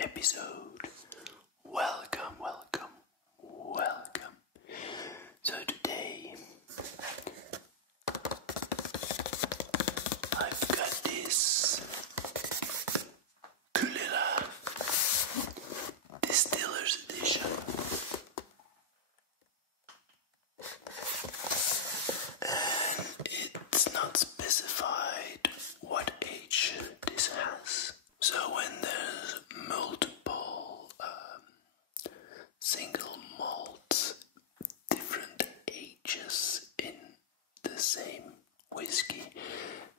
episode. Welcome, welcome, welcome. So today I've got this Caol Ila Distillers Edition. And it's not specified what age this has. So when there's multiple single malts, different ages in the same whiskey,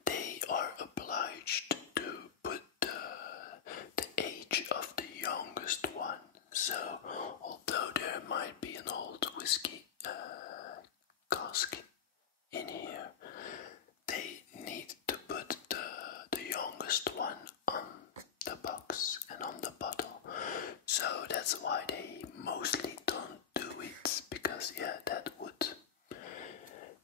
they are obliged to put the age of the youngest one. So although there might be an old whiskey cask in here, they need to put the youngest one on the box and on the bottle. So that's why they mostly don't do it, because that would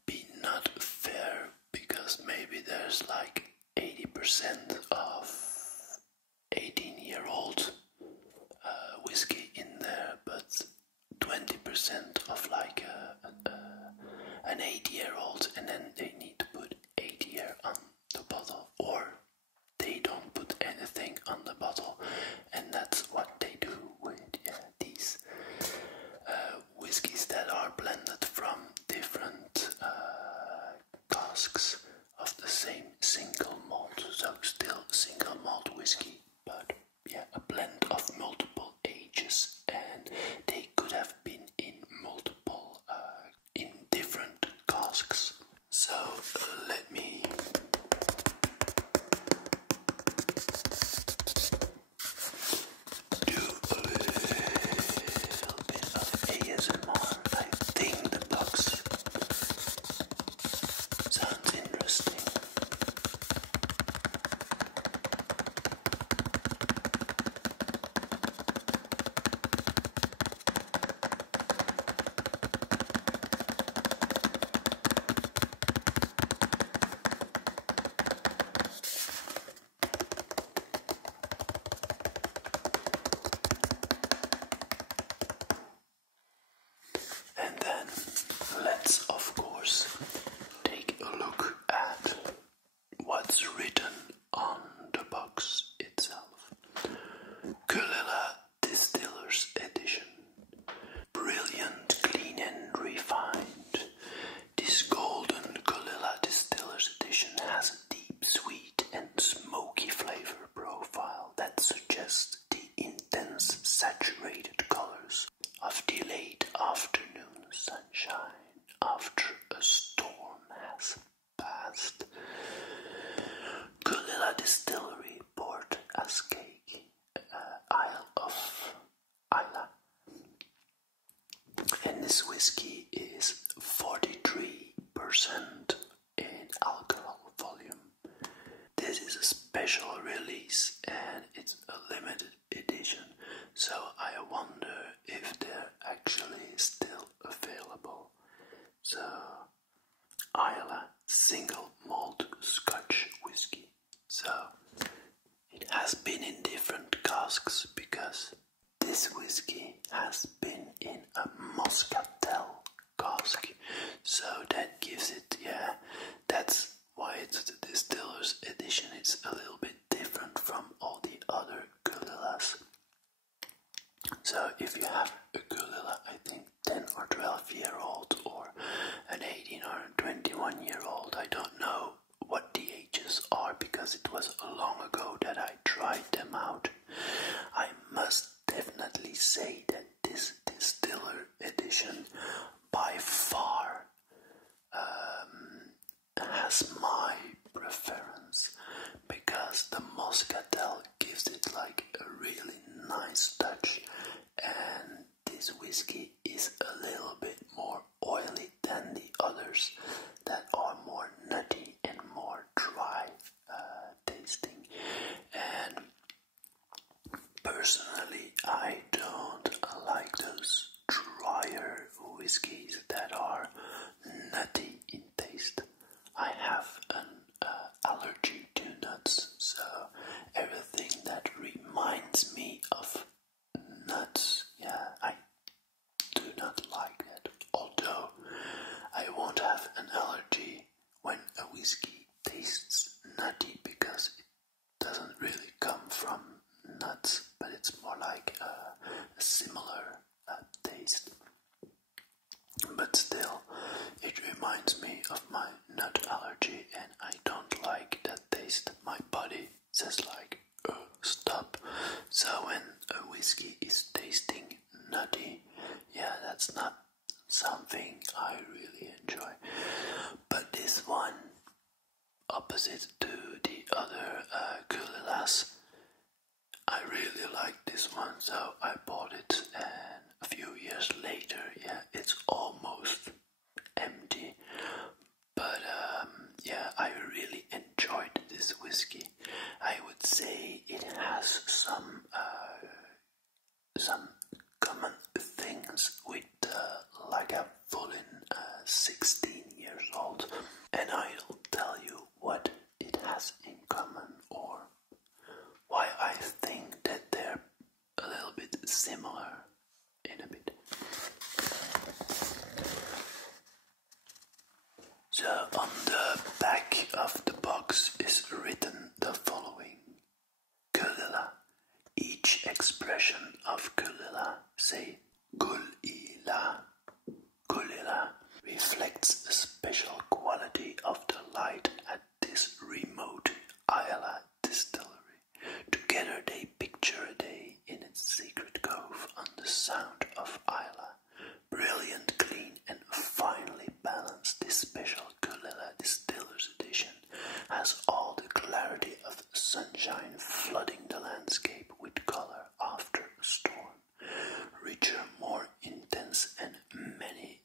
be not fair, because maybe there's like 80% of 18-year-old whiskey in there, but 20% of like an 8-year-old, and then they need to put 8-year on the bottle, or they don't put anything on the bottle, and that's what they do with these whiskies that are blended from different casks of the same single malt. So still single malt whiskey, but a blend of multiple ages, and they could have been in multiple in different casks. So let me do a little bit of ASMR. I think the box sounds interesting. And then let's of course take a look at what's written on the box itself. Caol Ila Distillers Edition. Brilliant, clean and refined. This golden Caol Ila Distillers Edition has a deep, sweet and smoky flavor profile that suggests the intense, saturated colors of delayed afternoon sunshine after a storm has passed. Caol Ila Distillery, Port Ascake, Isle of Islay. And this whiskey is 43% in alcohol volume. This is a special release and it's a limited edition, so I wonder if they're actually still available. So, Islay single malt Scotch whiskey. So, it has been in different casks because this whiskey has been in a Moscatel cask. So that gives it, that's why it's the Distillers Edition. It's a little bit different from all the other Caol Ilas. So if you have a Caol Ila, I think 10 or 12-year-old, or an 18 or 21-year-old, I don't know what the ages are because it was long ago that I tried them out. I must definitely say that this Distiller Edition by far has my preference, because the Moscatel gives it like a really nice touch, and this whiskey is a little bit more oily than the others that are more nutty and more dry tasting. And personally, I don't like those drier whiskies that are nutty in taste. I have an allergy to nuts, so everything that reminds me of whiskey tastes nutty because it doesn't really come from nuts, but it's more like a similar taste. But still, it reminds me of my nut allergy, and I don't like that taste. My body says like, stop. So when a whiskey is tasting nutty, yeah, that's not something I really enjoy. But this one, opposite to the other Caol Ila's, I really like this one, so I bought it, and a few years later, yeah, it's almost empty. But yeah, I really enjoyed this whiskey. I would say it has some common things with like a full-in 16 years old, and I'll tell you what it has in common, or why I think that they're a little bit similar in a bit. So on the back of the box is written the following: Caol Ila. Each expression of Caol Ila, say Caol Ila, Caol Ila, reflects a special quality of the light at this remote Islay distillery. Together they picture a day in its secret cove on the Sound of Islay. Brilliant, clean and finely balanced, this special Caol Ila Distillers Edition has all the clarity of sunshine flooding the landscape with color after a storm, richer, more intense and many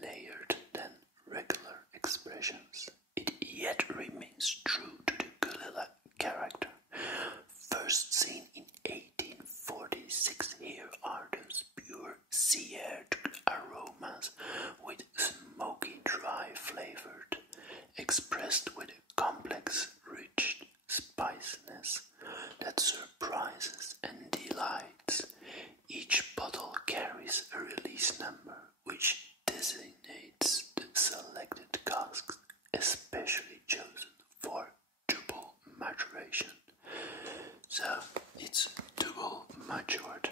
layered than regular expressions. It yet remains true to the Caol Ila character. First seen in 1846, here are those pure sea-aired aromas with smoky, dry flavored, expressed with a complex, rich spiciness that surprises and delights. Each bottle carries a release number which designates the selected casks especially chosen for double maturation. So it's double matured.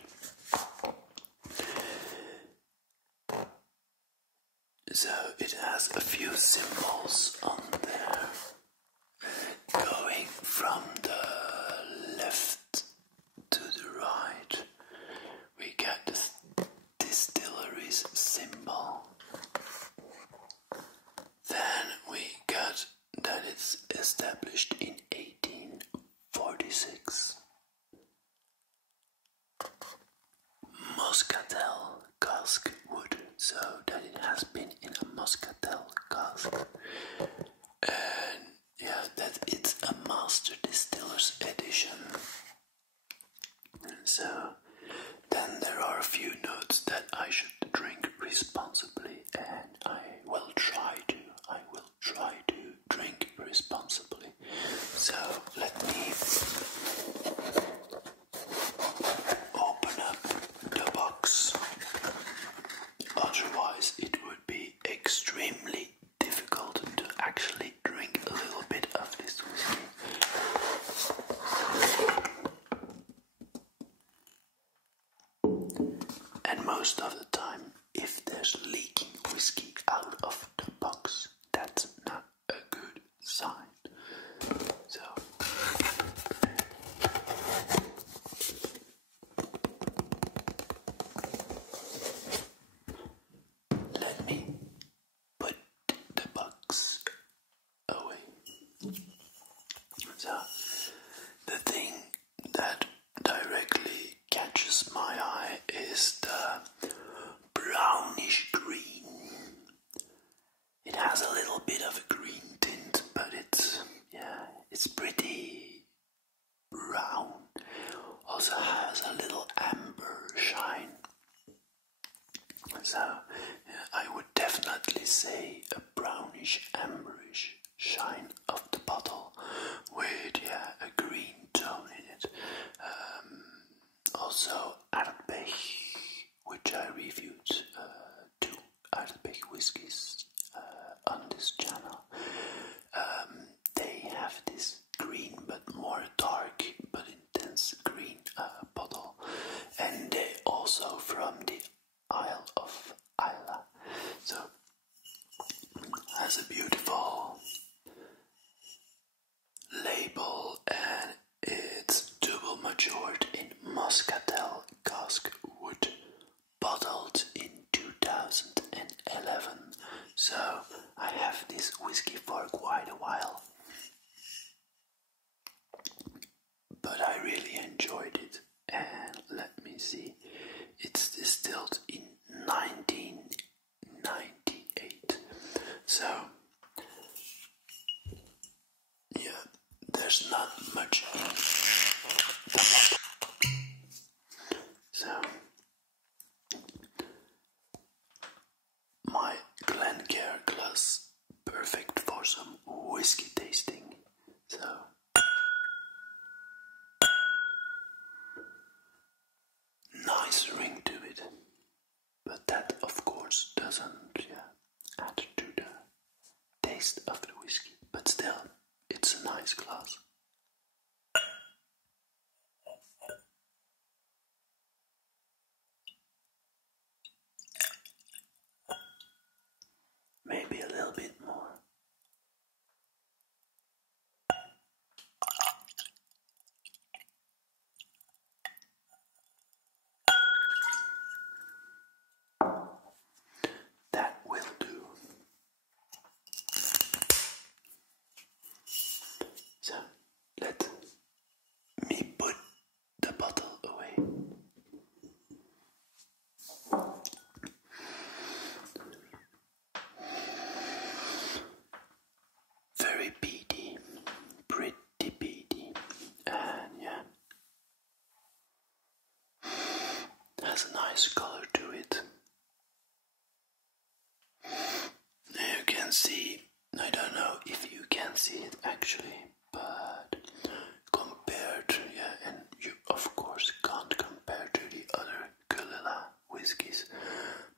So it has a few symbols on there, going from the left to the right. We got the distillery's symbol. Then we got that it's established in 1846. Moscatel cask wood, so that it has been in a Moscatel cask. And yeah, that it's a Master Distillers Edition. So then there are a few notes that I should drink responsibly, and I will try to drink responsibly. So let me open up the box. Otherwise it would be extremely difficult to actually drink a little bit of this whiskey. And most of the time, if there's leaking whiskey out of the box, that's not a good sign. So let me put the box away. So the thing that directly catches my eye is the brownish green. It has a little bit of a green tint, but it's pretty brown. Also has a little amber shine. So I would definitely say a brownish amberish shine of the bottle with a green tone in it. Also Aardbeg, which I reviewed two Aardbeg whiskies on this channel. there's not much in the bottle. So my Glencairn glass, perfect for some whiskey tasting. So nice ring to it, but that of course doesn't add to the taste of the whiskey. But still, it's a nice glass. Maybe a little bit more. That will do. So let me put the bottle away. Very peaty, pretty peaty, and has a nice color to it. You can see, I don't know if you can see it actually, but compared, and you of course can't compare to the other Caol Ila whiskies,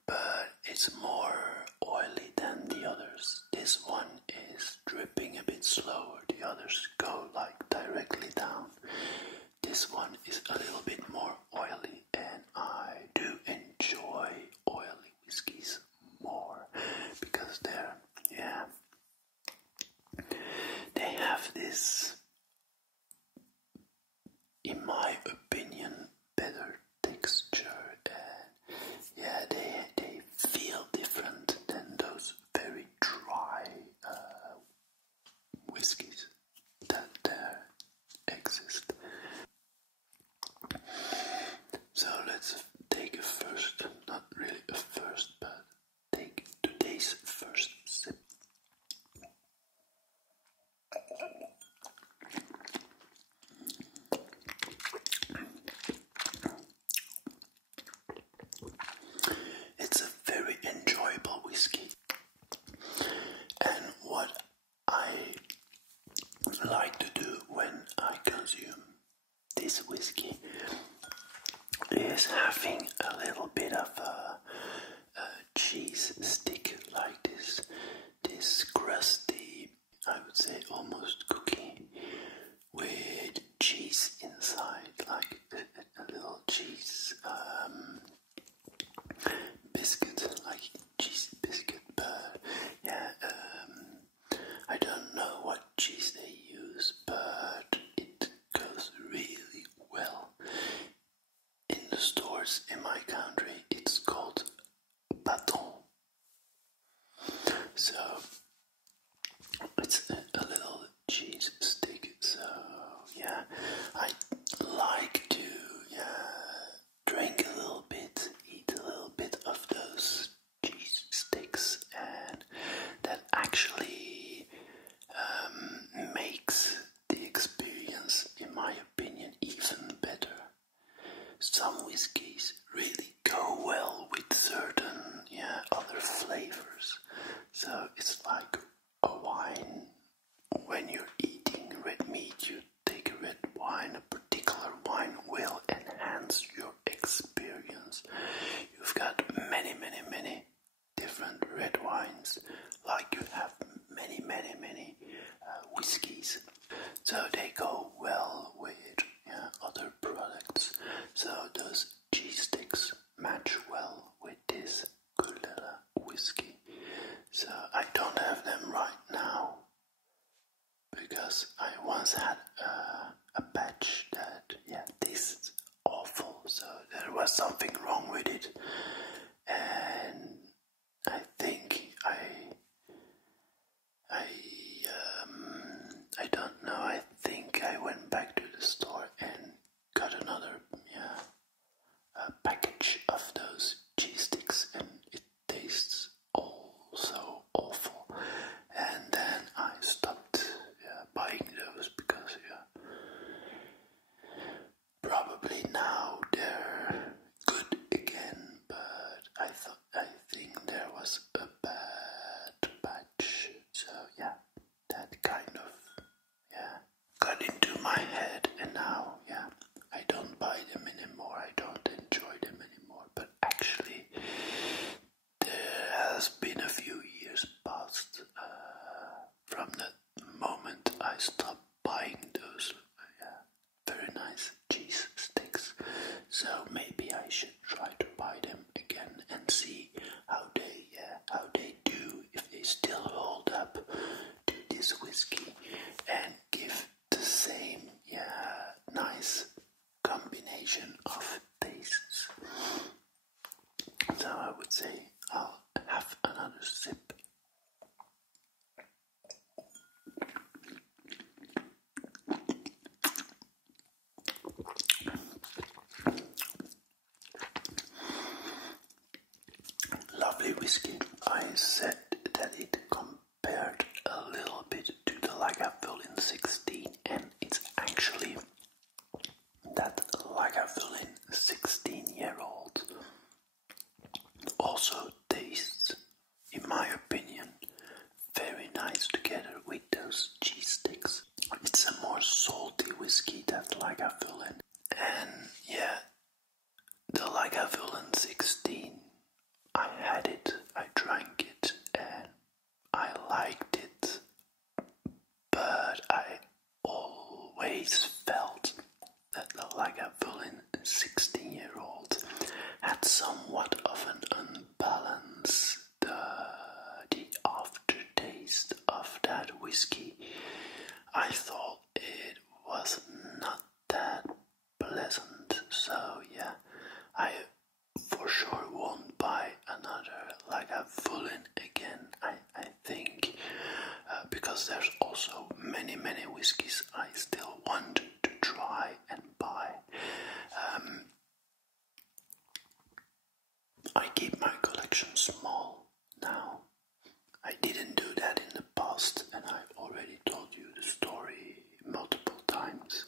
but it's more oily than the others. This one is dripping a bit slower, the others go like directly down. This one is a little bit more oily, and I do enjoy oily whiskies more because they have this, in my opinion, better texture, and they feel different than those very dry whiskies that there exist. So let's take a first, not really a first, but take today's first sip. It's a very enjoyable whiskey, and what I like to do when I consume this whiskey is having a little bit of a cheese stick like this crusty, I would say almost cookie with cheese inside, like a little cheese biscuit, like cheese biscuit, but I don't know what cheese they use, but it goes really well. In the stores in my country, it's called bâton. So it's a little cheese stick. So I like to drink a little bit, eat a little bit of those cheese sticks, and that actually makes the experience, in my opinion, even better. Some whiskies really go well with certain other flavors, so it's like a wine. When you're eating red meat, you take a red wine, a particular wine will enhance your experience. You've got many different red wines, like you have many whiskies, so they go well with other products. So those cheese sticks match well with this Caol Ila whiskey. So I don't have them right now because I once had a batch that tastes awful, so there was something wrong with it, and I think I don't know, I think I went back to the store and got another package of those cheese sticks, and it tastes all so awful, and then I stopped buying those because I stopped buying those very nice cheese sticks. So maybe I should try to buy them again and see how they do, if they still hold up to this whiskey and give the same nice combination of tastes. So I would say I'll have another sip. Lovely whiskey. I said that it compared a little bit to the Lagavulin 16, and it's actually that Lagavulin 16-year-old also tastes, in my opinion, very nice together with those cheese sticks. It's a more salty whiskey than Lagavulin, and the Lagavulin 16, I had it, I drank it, and I liked it, but I always felt that the Lagavulin 16-year-old had somewhat of an unbalance. The aftertaste of that whiskey, I thought it was not that pleasant, so I for sure won't buy another Lagavulin again, I think, because there's also many whiskies I still want to try and buy. I keep my collection small now. I didn't do that in the past, and I've already told you the story multiple times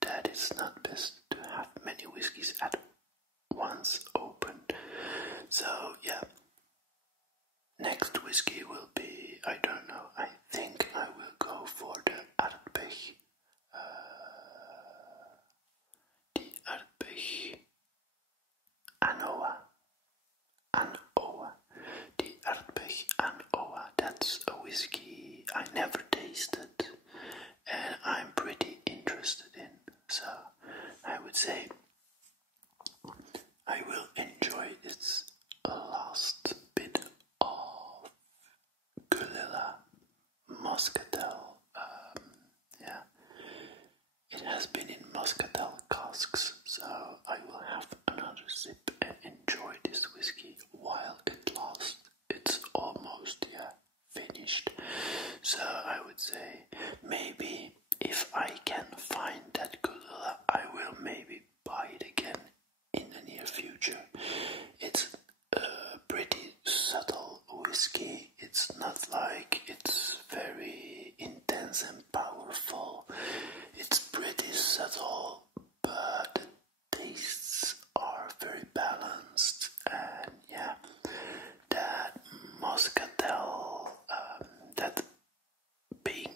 that it's not best to have many whiskies at once open. So next whiskey will be, I don't know, I think I will go for the Aardbeg. The Aardbeg Anoa. The Aardbeg Anoa. That's a whiskey I never tasted and I'm pretty interested in. So I would say I will enjoy this last bit of Caol Ila Moscatel. It has been in Moscatel casks, so I will have another sip and enjoy this whiskey while it lasts. It's almost finished. So I would say maybe if I can find that Caol Ila, I will maybe buy it again in the near future. It's a pretty subtle whiskey. It's not like it's very intense and powerful. It's pretty subtle, but the tastes are very balanced, and that Moscatel, that being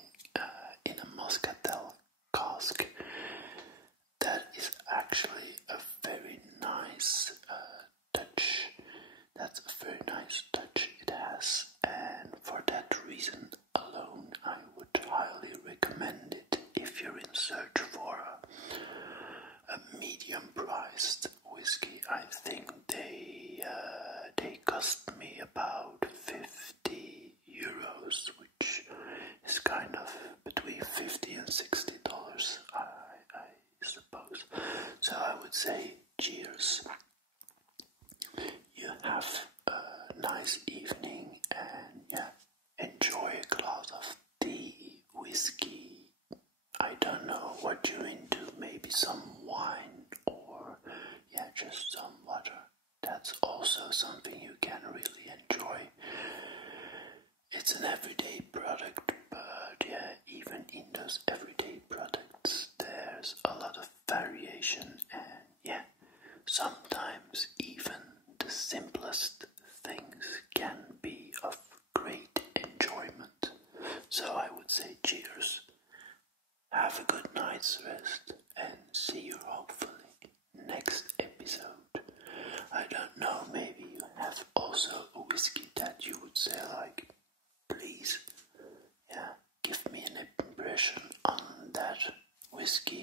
in a Moscatel cask, that is actually a very nice touch. That's a very nice touch it has, and for that reason alone I would highly recommend it if you're in search for a medium priced whiskey. I think they cost me about 50 euros, which is kind of between $50 and $60, I suppose. So I would say cheers. You have a nice evening and enjoy a glass of tea, whiskey. I don't know what you're into, maybe some wine or just some water. That's also something you can really enjoy. It's an everyday product, but even in those everyday products there's a lot of variation, and sometimes even the simplest things can be of great enjoyment. So I would say cheers. Have a good night's rest and see you hopefully next episode. I don't know, maybe you have also a whiskey that you would say like, please, give me an impression whiskey